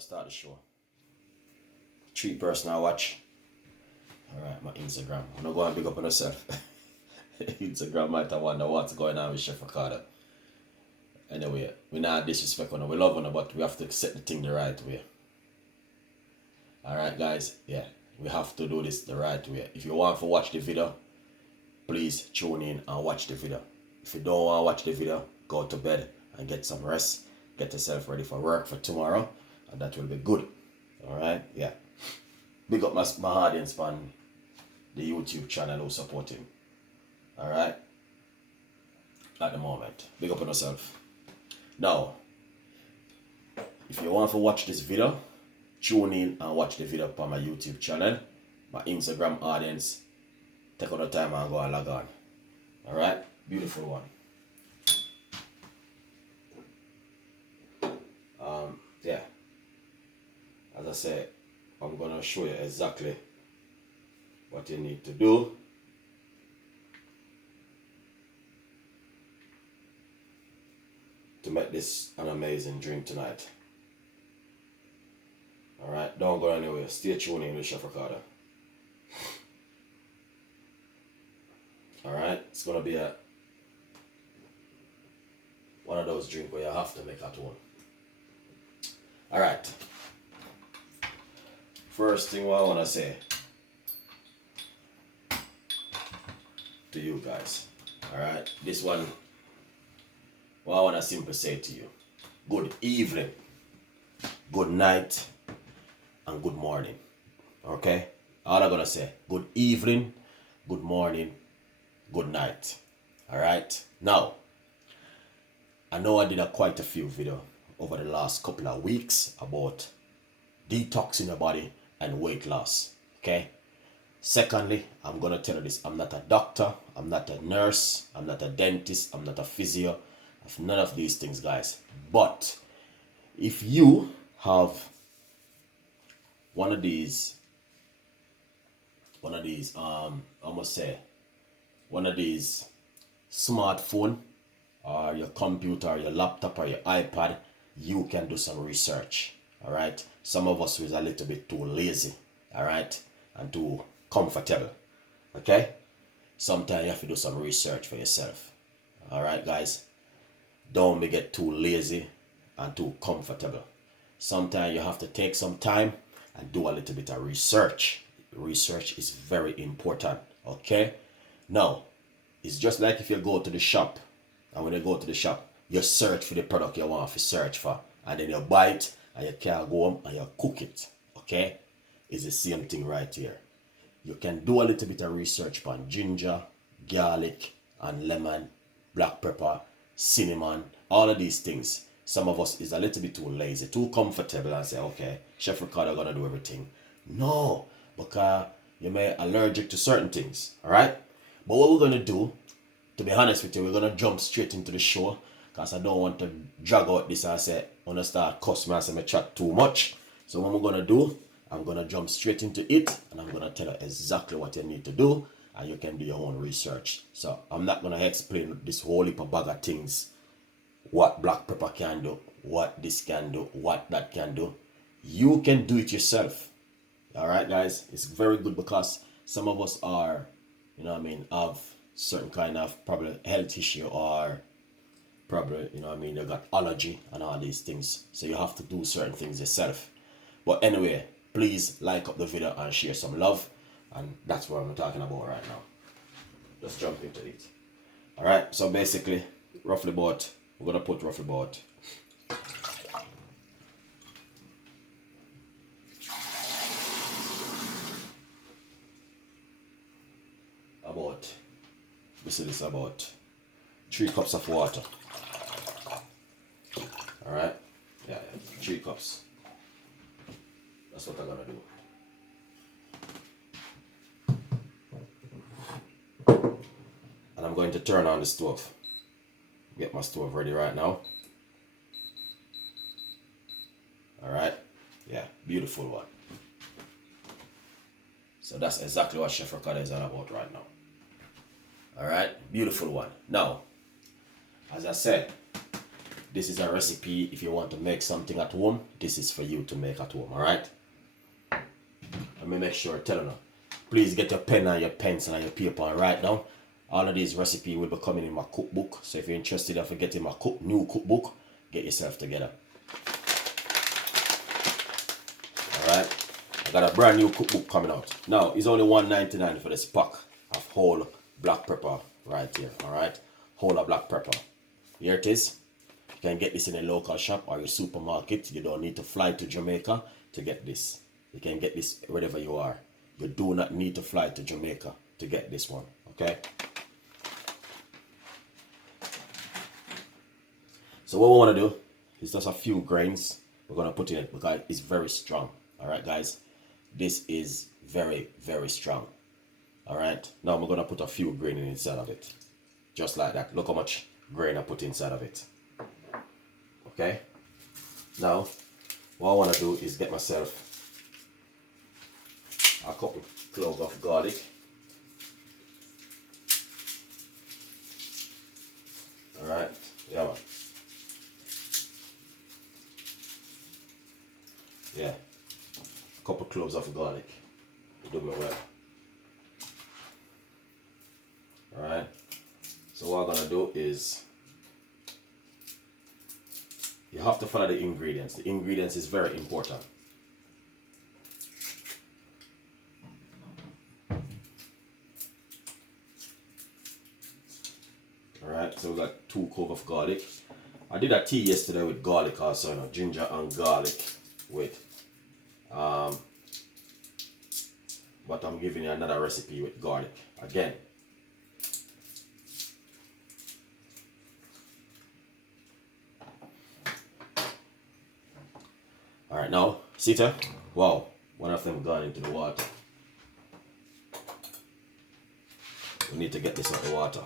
gonna start the show. 3 person I watch. Alright, my Instagram. I'm not going to big up on yourself. Instagram might have wonder what's going on with Chef Ricardo. Anyway, we not disrespect one, we love one, but we have to set the thing the right way. Alright guys, yeah, we have to do this the right way. If you want to watch the video, please tune in and watch the video. If you don't want to watch the video, go to bed and get some rest. Get yourself ready for work for tomorrow, and that will be good. Alright, yeah. Big up my audience on the YouTube channel who support him. Alright? At the moment. Big up on yourself. Now, if you want to watch this video, tune in and watch the video on my YouTube channel. My Instagram audience, take out the time and go and log on. Alright? Beautiful one. Yeah. As I said, I'm going to show you exactly what you need to do to make this an amazing drink tonight. Alright, don't go anywhere. Stay tuned in with Chef Ricardo. Alright, it's going to be one of those drinks where you have to make at home. Alright. First thing what I want to say to you guys. Alright, this one, what I want to simply say to you. Good evening, good night, and good morning. Okay? All I'm going to say, good evening, good morning, good night. Alright? Now, I know I did quite a few videos over the last couple of weeks about detoxing your body and weight loss. Okay? Secondly, I'm going to tell you this. I'm not a doctor. I'm not a nurse. I'm not a dentist. I'm not a physio. I'm none of these things, guys. But if you have one of these, I must say, one of these smartphone or your computer or your laptop or your iPad, you can do some research. All right. Some of us is a little bit too lazy. All right. And too comfortable. Okay. Sometimes you have to do some research for yourself. All right, guys. Don't get too lazy and too comfortable. Sometimes you have to take some time and do a little bit of research. Research is very important. Okay. Now, it's just like if you go to the shop, and when you go to the shop, you search for the product you want to search for, and then you buy it and you can go home and you cook it. Okay? It's the same thing right here. You can do a little bit of research on ginger, garlic, and lemon, black pepper, cinnamon, all of these things. Some of us is a little bit too lazy, too comfortable, and say, okay, Chef Ricardo gonna do everything. No, because you may be allergic to certain things. Alright? But what we're gonna do, to be honest with you, we're gonna jump straight into the show, because I don't want to drag out this and say, I'm gonna start cussing and say I chat too much. So what we're gonna do, I'm gonna jump straight into it, and I'm gonna tell you exactly what you need to do, and you can do your own research. So I'm not gonna explain this whole heap of bag of things, what black pepper can do, what this can do, what that can do. You can do it yourself. Alright guys, it's very good because some of us are, you know what I mean, have certain kind of probably health issue, or probably, you know what I mean, you got allergy and all these things. So you have to do certain things yourself. But anyway, please like up the video and share some love. And that's what I'm talking about right now. Just jump into it. Alright, so basically, roughly about, we're going to put roughly about this is about 3 cups of water. Alright? Yeah, 3 cups. That's what I'm gonna do. And I'm going to turn on the stove. Get my stove ready right now. Alright? Yeah, beautiful one. So that's exactly what Chef Ricardo is all about right now. Alright, beautiful one. Now, as I said, this is a recipe if you want to make something at home. This is for you to make at home, alright? Let me make sure, tell you, please get your pen and your pencil and your paper and write down. All of these recipes will be coming in my cookbook. So if you're interested in getting my new cookbook, get yourself together. Alright? I got a brand new cookbook coming out. Now, it's only $1.99 for this pack of whole black pepper right here. Alright? Whole of black pepper. Here it is. You can get this in a local shop or your supermarket. You don't need to fly to Jamaica to get this. You can get this wherever you are. You do not need to fly to Jamaica to get this one. Okay? So what we want to do is just a few grains we're going to put in it because it's very strong. Alright guys, this is very, very strong. Alright, now I'm going to put a few grains inside of it. Just like that. Look how much grain I put inside of it. Okay, now what I want to do is get myself a couple cloves of garlic. Alright, yeah man. Yeah, a couple cloves of garlic. You do me well. Alright, so what I'm gonna do is you have to follow the ingredients. The ingredients is very important. Alright, so we got 2 cloves of garlic. I did a tea yesterday with garlic also, you know, ginger and garlic with but I'm giving you another recipe with garlic again. Alright, now see there? Wow, one of them gone into the water. We need to get this out of the water.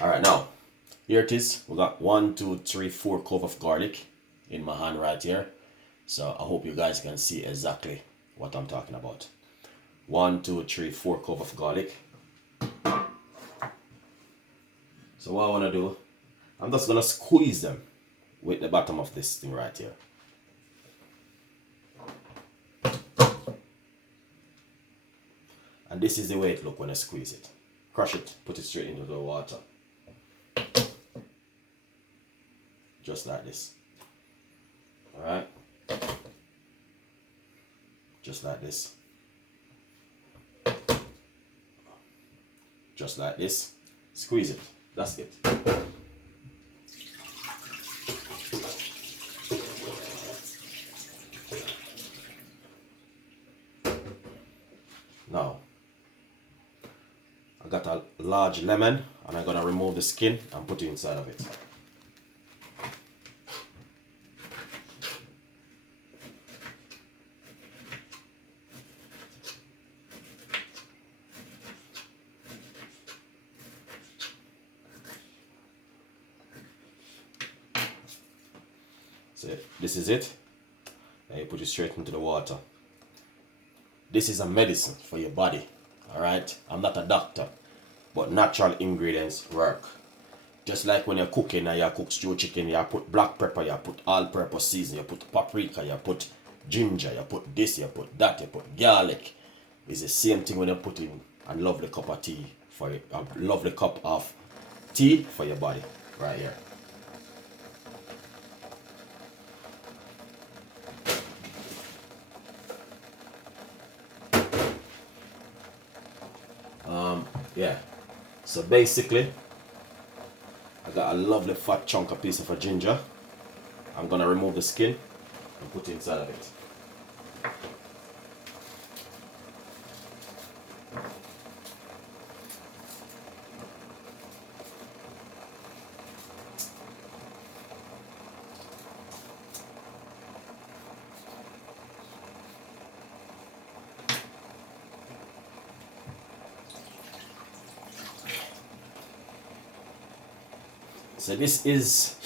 Alright, now here it is. We got 1, 2, 3, 4 cloves of garlic in my hand right here. So I hope you guys can see exactly what I'm talking about. 1, 2, 3, 4 cloves of garlic. So what I want to do, I'm just going to squeeze them with the bottom of this thing right here. And this is the way it looks when I squeeze it. Crush it, put it straight into the water. Just like this. Alright? Just like this. Just like this. Squeeze it. That's it. Now, I got a large lemon and I'm gonna remove the skin and put it inside of it. So this is it, and you put it straight into the water. This is a medicine for your body, alright? I'm not a doctor, but natural ingredients work. Just like when you're cooking and you cook stew chicken, you put black pepper, you put all-purpose seasoning, you put paprika, you put ginger, you put this, you put that, you put garlic. It's the same thing when you're putting a lovely cup of tea for you, a lovely cup of tea for your body, right here. Yeah, so basically I got a lovely fat chunk of piece of a ginger. I'm gonna remove the skin and put it inside of it. So this is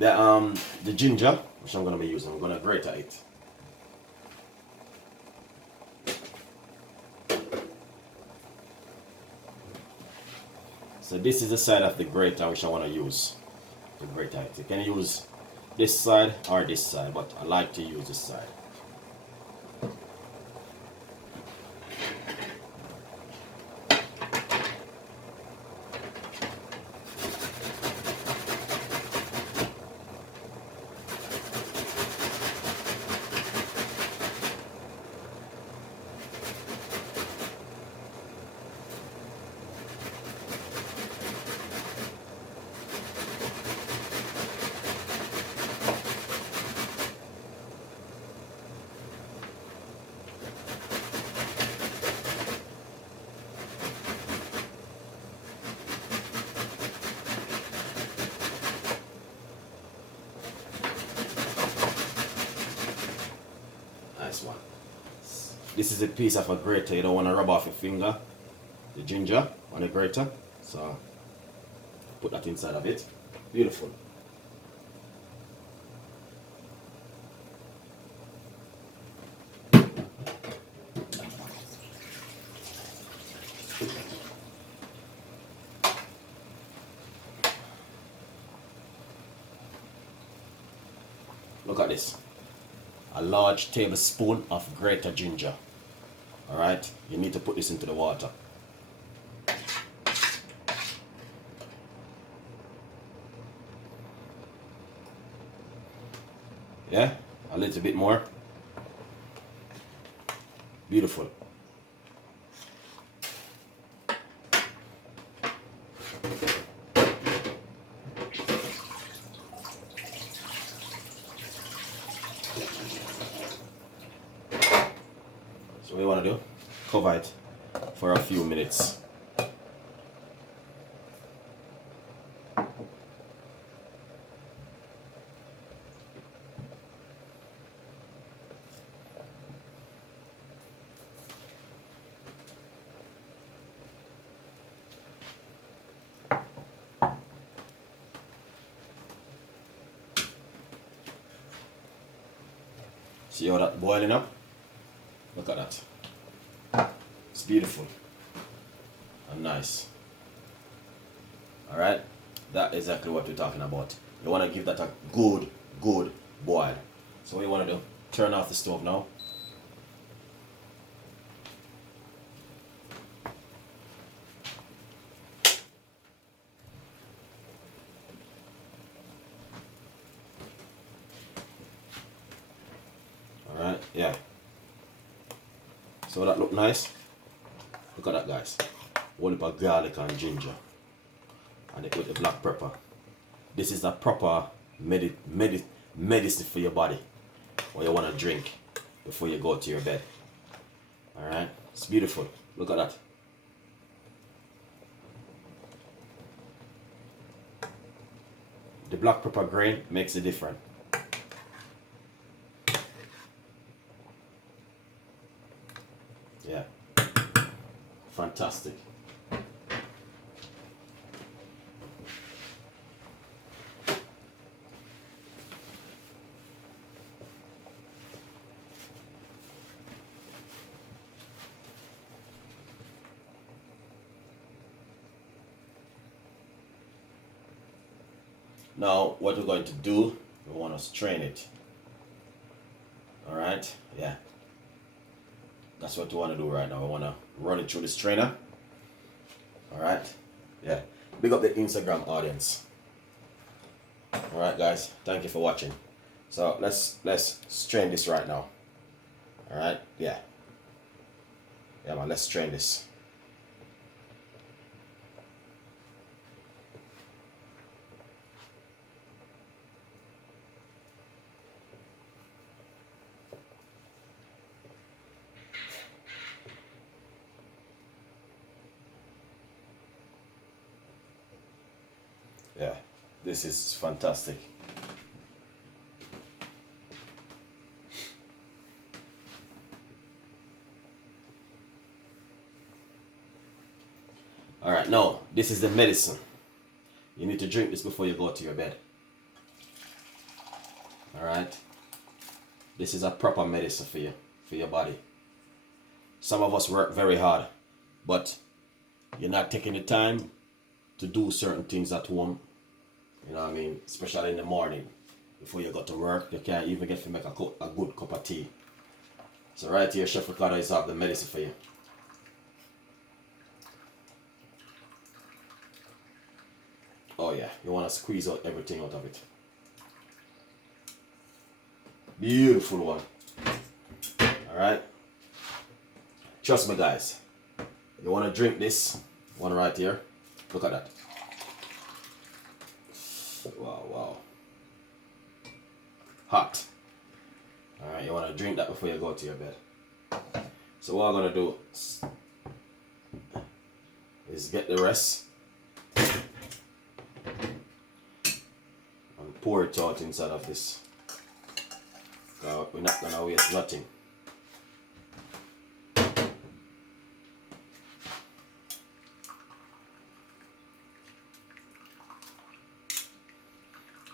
the ginger, which I'm gonna be using. I'm gonna grate it. So this is the side of the grater which I want to use. to grate it. You can use this side or this side, but I like to use this side. Nice one. This is a piece of a grater. You don't want to rub off your finger, the ginger on the grater. So put that inside of it. Beautiful. Look at this. A large tablespoon of grated ginger. Alright, you need to put this into the water. Yeah, a little bit more. Beautiful. So what you want to do, cover it for a few minutes. See how that boiling up? Look at that. It's beautiful and nice. Alright, that's exactly what we're talking about. You want to give that a good boil. So what you want to do, turn off the stove now. Alright, yeah. So that look nice. Look at that, guys. One heap of garlic and ginger, and with the black pepper. This is a proper medicine for your body, what you want to drink before you go to your bed. Alright, it's beautiful. Look at that. The black pepper grain makes a difference. Yeah, fantastic. Now what we're going to do, we want to strain it. Alright, yeah. That's what we want to do right now. We want to run it through the strainer. Alright, yeah. Big up the Instagram audience. Alright guys, thank you for watching. So let's strain this right now. Alright, yeah. Yeah man, let's strain this. Yeah, this is fantastic. Alright, now this is the medicine. You need to drink this before you go to your bed. Alright? This is a proper medicine for your body. Some of us work very hard, but you're not taking the time to do certain things at home You know what I mean? Especially in the morning. Before you go to work, you can't even get to make a good cup of tea. So right here, Chef Ricardo is have the medicine for you. Oh yeah, you want to squeeze out everything out of it. Beautiful one. Alright. Trust me guys. You want to drink this one right here. Look at that. Wow, wow. Hot. Alright, you want to drink that before you go to your bed. So what I'm going to do is get the rest and pour it out inside of this. We're not going to waste nothing.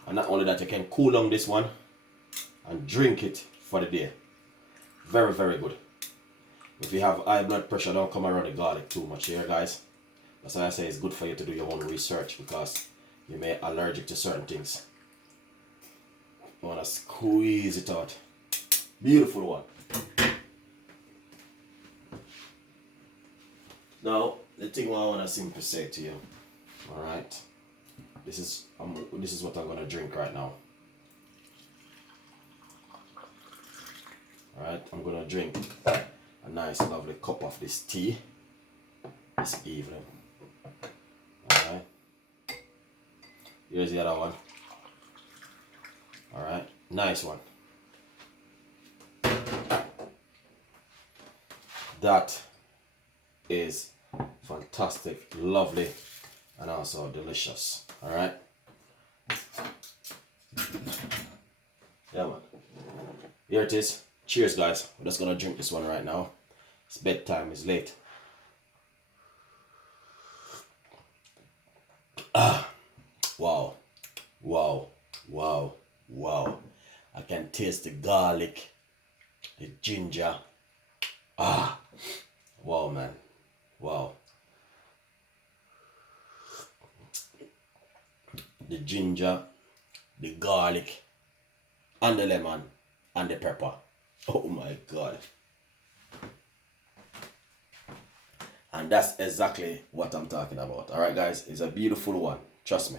And not only that, you can cool down this one and drink it for the day. Very, very good. If you have high blood pressure, don't come around the garlic too much here, guys. That's why I say it's good for you to do your own research, because you may be allergic to certain things. You want to squeeze it out. Beautiful one. Now, the thing what I want to simply say to you, alright, this is what I'm going to drink right now. Alright, I'm going to drink a nice lovely cup of this tea this evening. Alright, here's the other one. Alright, nice one. That is fantastic, lovely, and also delicious. Alright, yeah man, here it is. Cheers guys. We're just gonna drink this one right now. It's bedtime, it's late. Wow, wow, wow, wow. I can taste the garlic, the ginger. Wow man, wow. The ginger, the garlic, and the lemon, and the pepper. Oh my God. And that's exactly what I'm talking about. Alright guys, it's a beautiful one. Trust me.